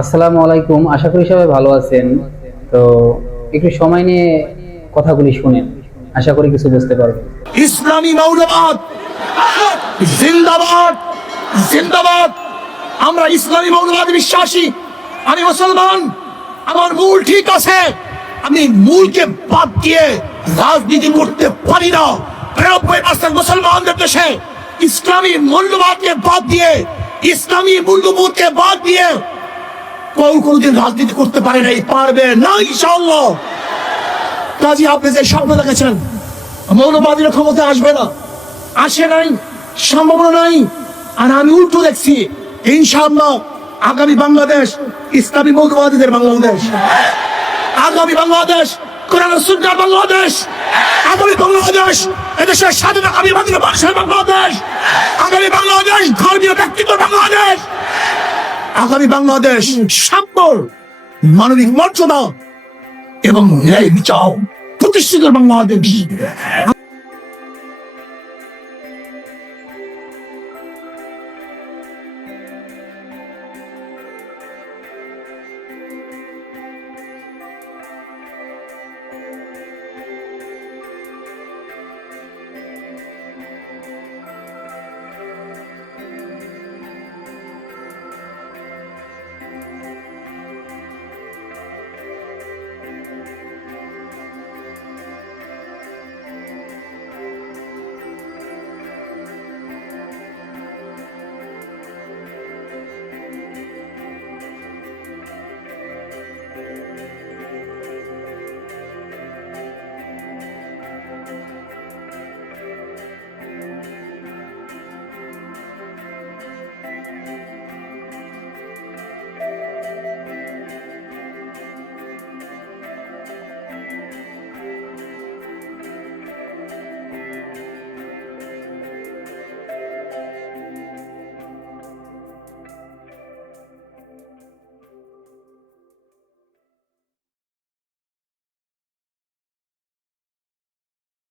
আসসালামু আলাইকুম। আশা করি সবাই ভালো আছেন। তো একটু সময় নিয়ে কথাগুলি শুনেন, আশা করি কিছু বুঝতে পারবেন। ইসলামী মৌলবাদ জিন্দাবাদ, জিন্দাবাদ। আমরা ইসলামী মৌলবাদে বিশ্বাসী। আমি মুসলমান, আমার মূল ঠিক আছে। আমি মূলকে বাদ দিয়ে রাজনীতি করতে পারি না। 93% মুসলমানদের দেশে ইসলামী মূল্যবাদকে বাদ দিয়ে, ইসলামী মূল্যবোধকে বাদ দিয়ে কেউ কোনোদিন রাজনীতি করতে পারে নাই, পারবে না ইনশাআল্লাহ। কাজী আপনি যে স্বপ্ন দেখেছেন মৌলবাদীরা ক্ষমতা আসবে না, আসে নাই, সম্ভাবনা নাই। আর আমি উল্টো দেখছি, ইনশাআল্লাহ আগামী বাংলাদেশ ইসলামী মৌলবাদীদের বাংলাদেশ, আগামী বাংলাদেশ কোরআন ও সুন্নাহর বাংলাদেশ, আগামী বাংলাদেশ এদেশের স্বাধীন আগামী মানুষের বাংলাদেশ, আগামী বাংলাদেশ ধর্মীয় ব্যক্তিত্বের বাংলাদেশ, আগামী বাংলাদেশ সাম্য, মানবিক মর্যাদা এবং ন্যায় বিচার প্রতিষ্ঠিত বাংলাদেশ।